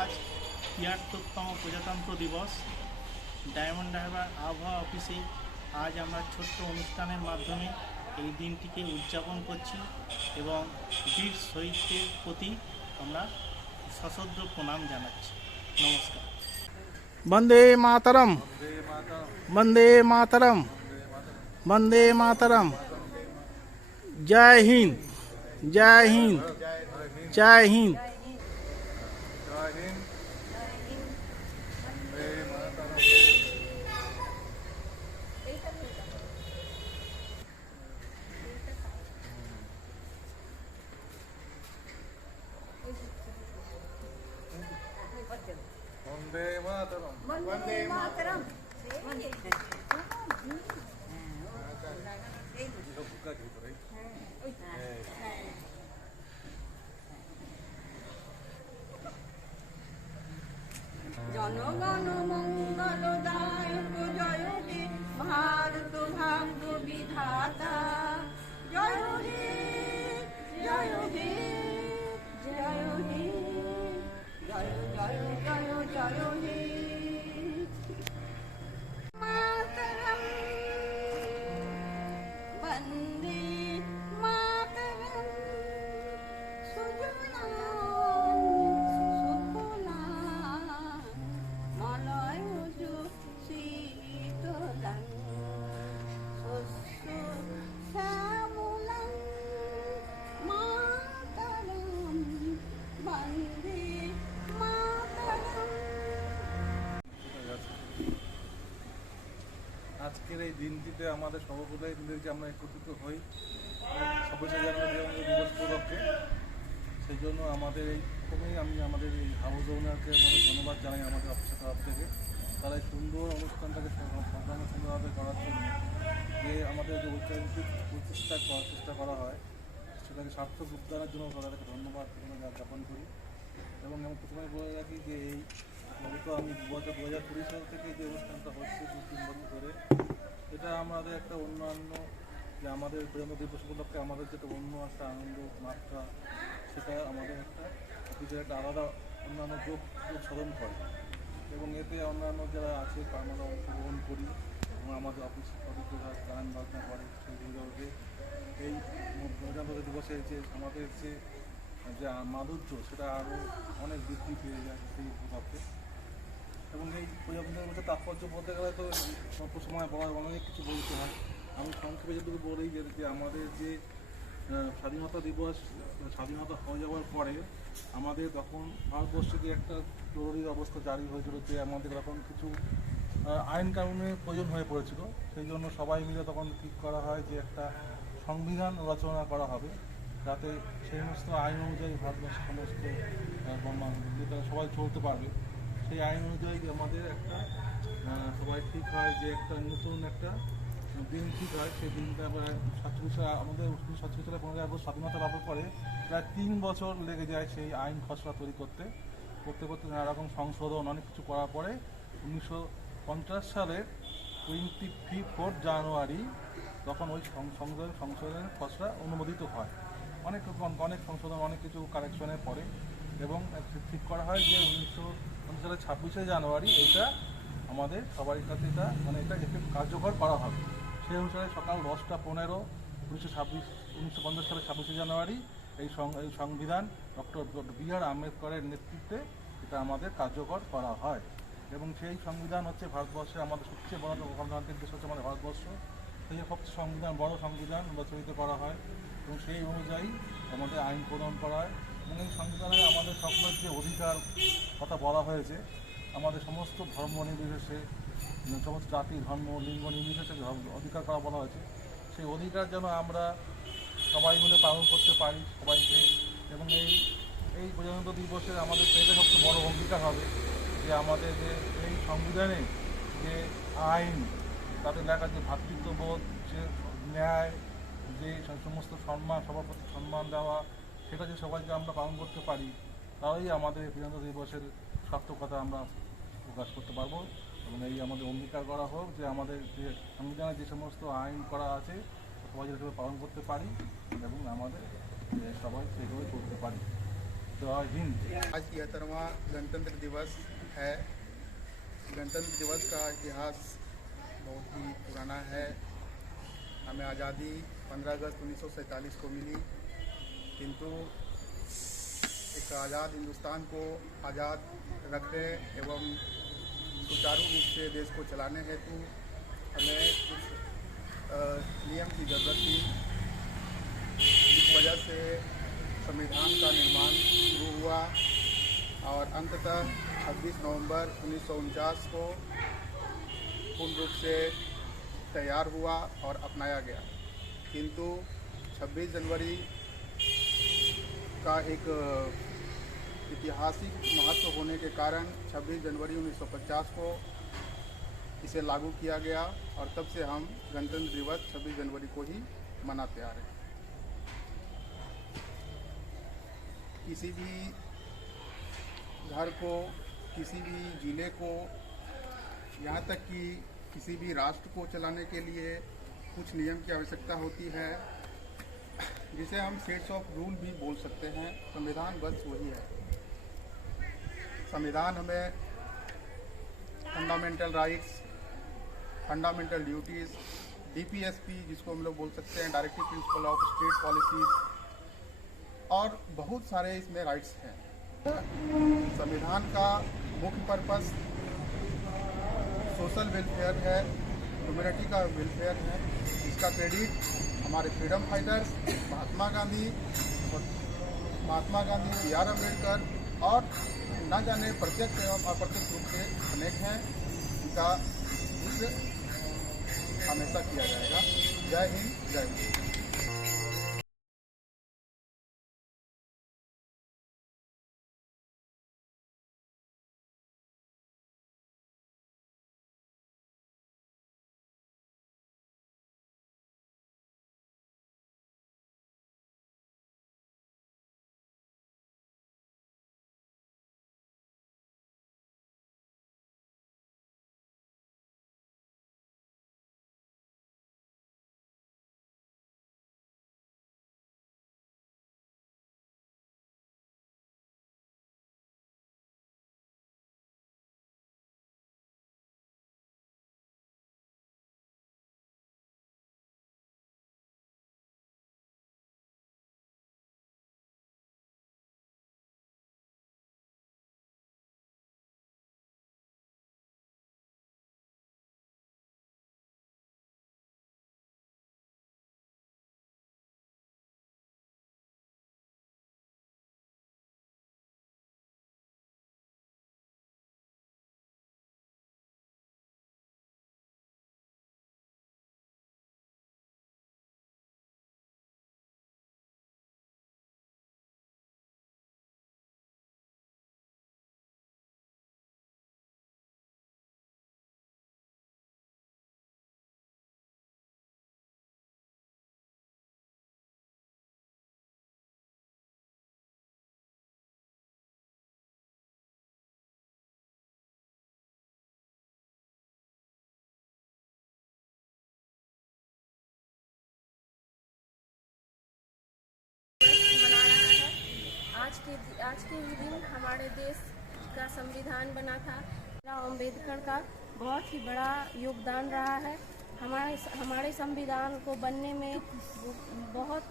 আজ ৭৩তম প্রজাতন্ত্র দিবস। ডায়মন্ড হারবার আবহাওয়া অফিসে আজ আমরা ছোট্ট অনুষ্ঠানের মাধ্যমে এই দিনটিকে উদযাপন করছি এবং বীর শহীদদের প্রতি আমরা সশ্রদ্ধ প্রণাম জানাচ্ছি। নমস্কার। বন্দে মাতরম, বন্দে মাতরম, বন্দে মাতরম। জয় হিন্দ, জয় হিন্দ, জয় হিন্দ। वंदे मातरम, वंदे मातरम। জনগণ মঙ্গলদায়ক জয় হে ভারত ভাগ্য বিধাতা, জয় হে জয় হে জয় হে জয় জয় জয় জয় হে মাতরম, বন্দে মাতরম। সুজলাং সুফলাং মলয়জ শীতলাং শস্য শ্যামলাং মাতরম, বন্দে মাতরম। আজকের এই দিনটিতে আমাদের সর্বপ্রদায় যে আমরা একত্রিত হই ২৬শে জানুয়ারি দিবস উপলক্ষে, সেই জন্য আমাদের এই প্রথমেই আমি আমাদের এই হাউস ওনারকে আমাদের ধন্যবাদ জানাই আমাদের অফিসের তরফ থেকে। তারা এই সুন্দর অনুষ্ঠানটাকে সম্পূর্ণ সুন্দরভাবে করার জন্য যে আমাদের যে ঐতিহাসিক চেষ্টা করা হয় সেটাকে সার্থক উদ্যানের জন্য তাদেরকে ধন্যবাদ জ্ঞাপন করি। এবং আমি প্রথমে বলে রাখি যে এই মূলত আমি ২০২০ সাল থেকে যে অনুষ্ঠানটা হচ্ছে ২-৩ বছর ধরে, এটা আমাদের একটা অন্যান্য যে আমাদের প্রজাতন্ত্র দিবস উপলক্ষে আমাদের যেটা অন্য একটা আনন্দ মাত্রা, সেটা আমাদের একটা অফিসের একটা আলাদা অন্যান্য যোগ সাধন করে এবং এতে অন্যান্য যারা আছে আমরা অংশগ্রহণ করি এবং আমাদের অফিসেরা গান বাজনা করে সেই দিনগুলোতে এই প্রজাতন্ত্র দিবসের যে আমাদের যে মাধুর্য সেটা আরও অনেক বৃদ্ধি পেয়ে যায় সেই উপলক্ষে। এবং এই প্রজাতন্ত্রের মধ্যে তাৎপর্য বলতে গেলে তো অল্প সময় বলার অনেক কিছু বলতে হয়। আমি সংক্ষেপে যেটুকু বলি যে আমাদের যে স্বাধীনতা দিবস স্বাধীনতা হয়ে যাওয়ার পরে আমাদের তখন ভারতবর্ষে যে একটা জরুরি অবস্থা জারি হয়েছিল, যে আমাদের তখন কিছু আইন কানুনের প্রয়োজন হয়ে পড়েছিল। সেই জন্য সবাই মিলে তখন ঠিক করা হয় যে একটা সংবিধান রচনা করা হবে, যাতে সেই সমস্ত আইন অনুযায়ী ভারতবর্ষের সমস্ত তারা সবাই চলতে পারবে। সেই আইন অনুযায়ী আমাদের একটা সবাই ঠিক হয় যে একটা নতুন একটা দিন ঠিক হয়। সেই দিনটা আমরা ৪৭ আমাদের ১৯৪৭ সালে ১৫ই আগস্ট স্বাধীনতা লাভের পরে প্রায় ৩ বছর লেগে যায় সেই আইন খসড়া তৈরি করতে নানা রকম সংশোধন অনেক কিছু করার পরে ১৯৫০ সালের 24 জানুয়ারি তখন ওই সংশোধনের খসড়া অনুমোদিত হয়। অনেক সংশোধন অনেক কিছু কারেকশনের পরে এবং ঠিক করা হয় যে ১৯৫০ সালের ২৬শে জানুয়ারি এইটা আমাদের সবারই কাছে এটা কার্যকর করা হবে। সেই অনুসারে সকাল ১০টা ১৫ ১৯৫০ সালের ২৬শে জানুয়ারি এই সংবিধান ডক্টর বি.আর. আম্বেদকরের নেতৃত্বে এটা আমাদের কার্যকর করা হয়। এবং সেই সংবিধান হচ্ছে ভারতবর্ষে আমাদের সবচেয়ে বড় গণতান্ত্রিক দেশ হচ্ছে আমাদের ভারতবর্ষ। সেই সবচেয়ে সংবিধান বড় সংবিধান রচয়িত করা হয় এবং সেই অনুযায়ী আমাদের আইন প্রণয়ন করা হয়। এবং এই সংবিধানে আমাদের সকলের যে অধিকার কথা বলা হয়েছে, আমাদের সমস্ত ধর্ম নির্বিশেষে সমস্ত জাতি ধর্ম লিঙ্গ নির্বিশেষে অধিকার করা বলা হয়েছে, সেই অধিকার যেন আমরা সবাই মিলে পালন করতে পারি সবাইকে। এবং এই প্রজাতন্ত্র দিবসের আমাদের সেটা সবচেয়ে বড় অঙ্গীকার হবে যে আমাদের যে এই সংবিধানে যে আইন, তাদের লেখা যে ভ্রাতৃত্ববোধ, যে ন্যায়, যে সমস্ত সম্মান, সবার প্রতি সম্মান দেওয়া, সেটা যে সবাইকে আমরা পালন করতে পারি, তাহলেই আমাদের প্রজাতন্ত্র দিবসের সার্থকতা আমরা প্রকাশ করতে পারবো। এবং এই আমাদের অঙ্গীকার করা হোক যে আমাদের যে সংবিধানে যে সমস্ত আইন করা আছে সবাই যেভাবে পালন করতে পারি এবং আমাদের সবাই সেইভাবে করতে পারি। जय हिंद। आज 73वां गणतंत्र दिवस है। गणतंत्र दिवस का इतिहास बहुत ही पुराना है। हमें आज़ादी 15 अगस्त 1947 को मिली, किंतु एक आज़ाद हिंदुस्तान को आज़ाद रखने एवं सुचारू रूप से देश को चलाने हेतु हमें कुछ नियम की ज़रूरत थी। इस वजह से संविधान का निर्माण शुरू हुआ और अंततः 26 नवंबर 1949 को पूर्ण रूप से तैयार हुआ और अपनाया गया। किंतु 26 जनवरी का एक ऐतिहासिक महत्व होने के कारण 26 जनवरी 1950 को इसे लागू किया गया और तब से हम गणतंत्र दिवस 26 जनवरी को ही मनाते आ रहे हैं। किसी भी घर को, किसी भी जिले को, यहाँ तक कि किसी भी राष्ट्र को चलाने के लिए कुछ नियम की आवश्यकता होती है, जिसे हम सेट्स ऑफ रूल भी बोल सकते हैं। संविधान बस वही है। संविधान हमें fundamental rights, fundamental duties, DPSP जिसको हम लोग बोल सकते हैं, directive principle of state policies, और बहुत सारे इसमें राइट्स हैं। संविधान का मुख्य पर्पस सोशल वेलफेयर है, ह्यूमैनिटी का वेलफेयर है। इसका क्रेडिट हमारे freedom fighters Mahatma Gandhi, BR Ambedkar और न जाने प्रत्यक्ष एवं अप्रत्यक्ष रूप से अनेक हैं। इनका जिक्र हमेशा किया जाएगा। जय हिंद, जय हिंद। आज के ही दिन हमारे देश का संविधान बना था। अम्बेडकर का बहुत ही बड़ा योगदान रहा है। हमारे संविधान को बनने में बहुत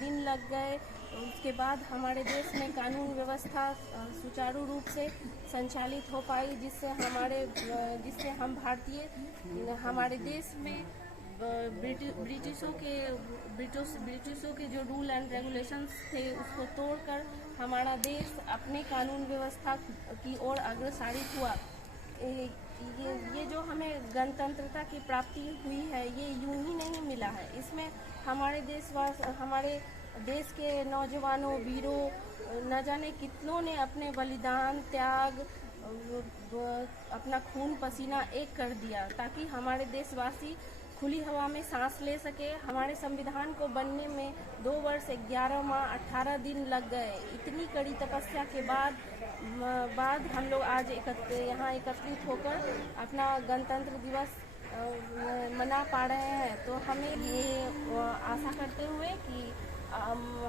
दिन लग गए। उसके बाद हमारे देश में कानून व्यवस्था सुचारू रूप से संचालित हो पाई, जिससे हम भारतीय हमारे देश में ब्रिटिशों के जो रूल एंड रेगुलेशंस थे उसको तोड़कर हमारा देश अपने कानून व्यवस्था की ओर अग्रसरित हुआ। ये जो हमें गणतंत्रता की प्राप्ति हुई है, ये यूं ही नहीं मिला है। इसमें हमारे देश के नौजवानों, वीरों, न जाने कितनों ने अपने बलिदान, त्याग, अपना खून पसीना एक कर दिया ताकि हमारे देशवासी खुली हवा में सांस ले सके। हमारे संविधान को बनने में 2 वर्ष 11 माह 18 दिन लग गए। इतनी कड़ी तपस्या के बाद हम लोग आज यहाँ एकत्रित होकर अपना गणतंत्र दिवस मना पा रहे हैं। तो हमें ये आशा करते हुए कि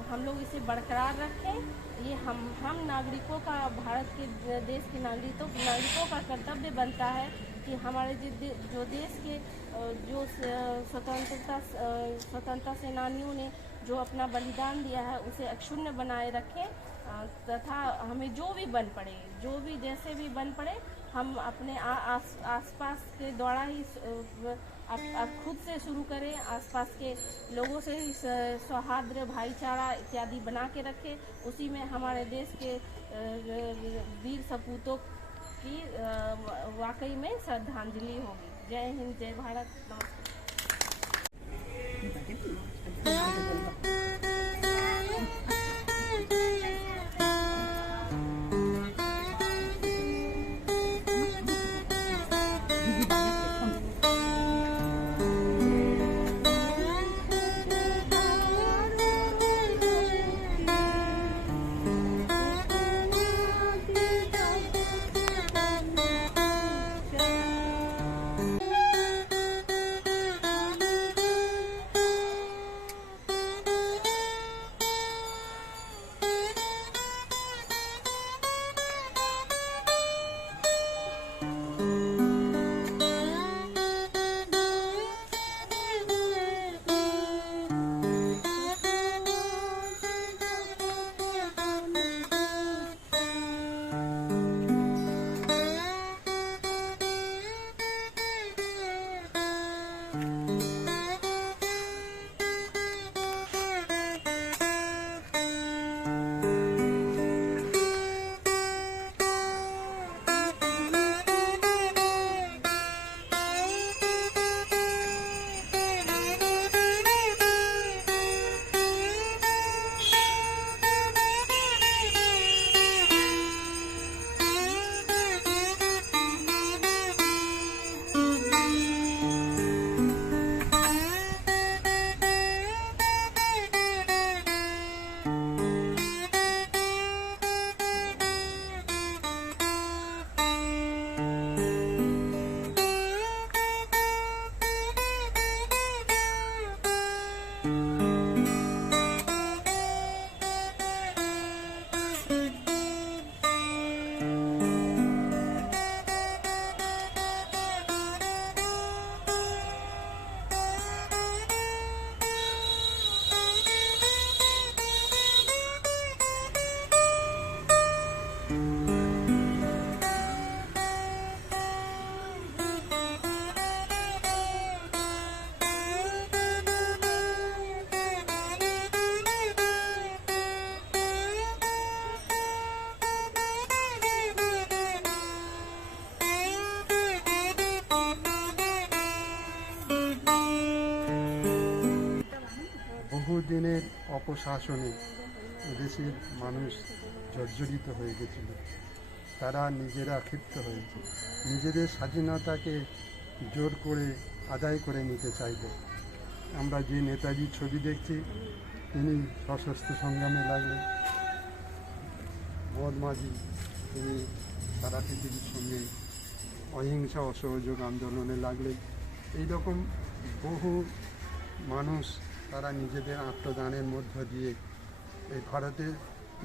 हम लोग इसे बरकरार रखें। ये हम नागरिकों का, भारत के देश के नागरिकों का कर्तव्य बनता है कि हमारे जो देश के जो स्वतंत्रता सेनानियों ने जो अपना बलिदान दिया है उसे अक्षुण्ण बनाए रखें, तथा हमें जो भी बन पड़े, जो भी जैसे भी बन पड़े, हम अपने आसपास के द्वारा ही आप खुद से शुरू करें, आसपास के लोगों से ही सौहार्द, भाईचारा इत्यादि बना के रखें। उसी में हमारे देश के वीर सपूतों की वाकई में श्रद्धांजलि होगी। जय हिंद, जय भारत, नमस्कार। বহুদিনের অপশাসনে দেশের মানুষ জর্জরিত হয়ে গেছিল। তারা নিজেরা ক্ষিপ্ত হয়েছে, নিজেদের স্বাধীনতাকে জোর করে আদায় করে নিতে চাইল। আমরা যে নেতাজির ছবি দেখছি, তিনি সশস্ত্র সংগ্রামে লাগলেন। মহাত্মা মাঝি তিনি সারা পৃথিবীর সঙ্গে অহিংসা অসহযোগ আন্দোলনে লাগলেন। এইরকম বহু মানুষ তারা নিজেদের আত্মদানের মধ্য দিয়ে এই ভারতের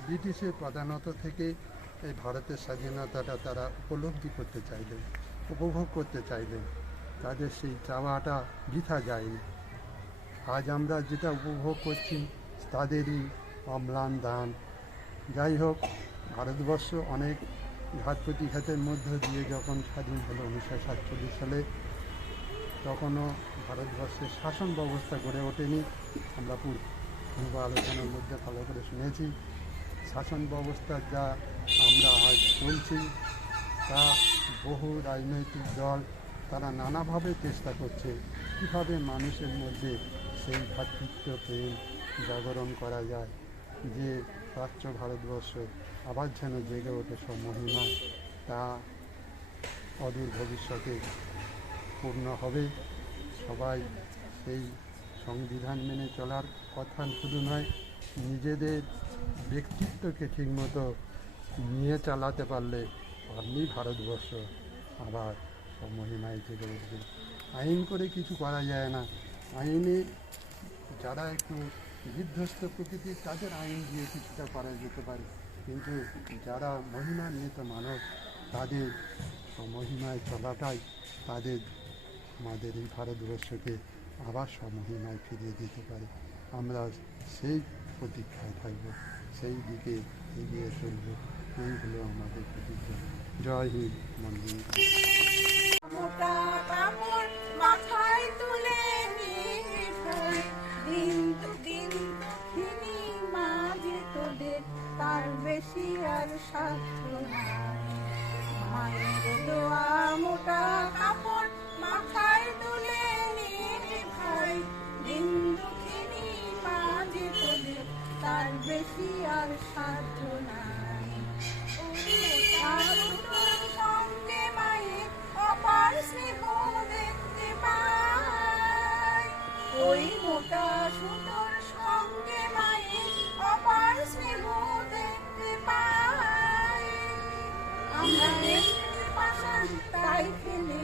ব্রিটিশের প্রধানত থেকে এই ভারতের স্বাধীনতাটা তারা উপলব্ধি করতে চাইলেন, উপভোগ করতে চাইলেন। তাদের সেই চাওয়াটা বৃথা যায়নি। আজ আমরা যেটা উপভোগ করছি তাদেরই অম্লান দান। যাই হোক, ভারতবর্ষ অনেক ঘাত প্রতিঘাতের মধ্য দিয়ে যখন স্বাধীন হলো 1947 সালে, তখনও ভারতবর্ষের শাসন ব্যবস্থা গড়ে ওঠেনি। আমরা পূর্ব আলোচনার মধ্যে ভালো করে শুনেছি। শাসন ব্যবস্থার যা আমরা আজ চলছি, তা বহু রাজনৈতিক দল তারা নানাভাবে চেষ্টা করছে কীভাবে মানুষের মধ্যে সেই ভ্রাতৃত্ব প্রেম জাগরণ করা যায়, যে প্রাচ্য ভারতবর্ষ আবার যেন জেগে ওঠে সব মহিমা, তা অদূর ভবিষ্যতে পূর্ণ হবে। সবাই সেই সংবিধান মেনে চলার কথা শুধু নয়, নিজেদের ব্যক্তিত্বকে ঠিকমতো নিয়ে চালাতে পারলে আপনি ভারতবর্ষ আবার সব মহিমায় জেগে উঠবে। আইন করে কিছু করা যায় না। আইনে যারা একটু বিধ্বস্ত প্রকৃতির তাদের আইন দিয়ে কিছুটা করা যেতে পারে, কিন্তু যারা মহিমান্বিত মানব তাদের মহিমায় চলাটাই তাদের আমাদের এই ভারতবর্ষকে আবার স্বমহিমায় ফিরিয়ে দিতে পারে। আমরা সেই প্রতীক্ষায় থাকব, সেই দিকে এগিয়ে চলব, এই হলো আমাদের প্রতিজ্ঞা। জয় হিন্দ, বন্দে মোটা কাপড় মাথায় তুলে নিয়ে ভাই, দিন দুদিন দুঃখিনী মাঝে তোদের, তার বেশি আর সাধ্য নাই। মায়ের দোয়া মোটা কাপড় মাথায় তুলে নিয়ে ভাই, দিন দুঃখিনী মাঝে তোদের, তার বেশি আর সাধ্য নাই। আর তোর সঙ্গে মায়ের অপার স্নেহ দেখতে পাই, ওই মোটা সুতোর সঙ্গে মায়ের অপার স্নেহ দেখতে পাই। আমরা পাশান তাই ফেলে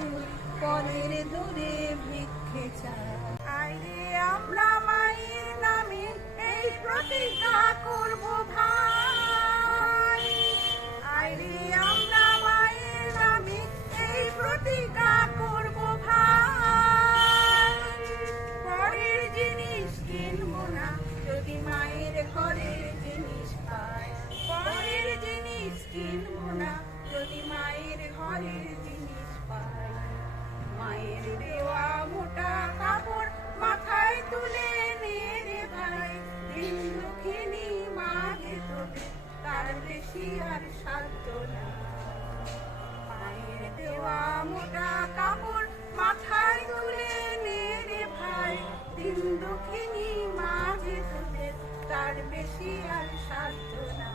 পরের দূরে ভিক্ষে চাই। আইরে আমরা মায়ের নামে এই প্রতিজ্ঞা করব ভাই, আইরে আমরা মায়ের নামে এই প্রতিজ্ঞা করব ভাই। পরের জিনিস কিনবো না যদি মায়ের ঘরের জিনিস পাই, পরের জিনিস কিনবো না যদি মায়ের ঘরের জিনিস পাই। মায়ের দেওয়া মোটা কাপড় মাথায় তুলে নে রে ভাই, দিন দুঃখিনী মাঝে তোদের, তার বেশি আর সাধ্য নাই। মায়ের দেওয়া মোটা কাপড় মাথায় তুলে নে রে ভাই, দিন দুঃখিনী মাঝে তোদের, তার বেশি আর সাধ্য নাই।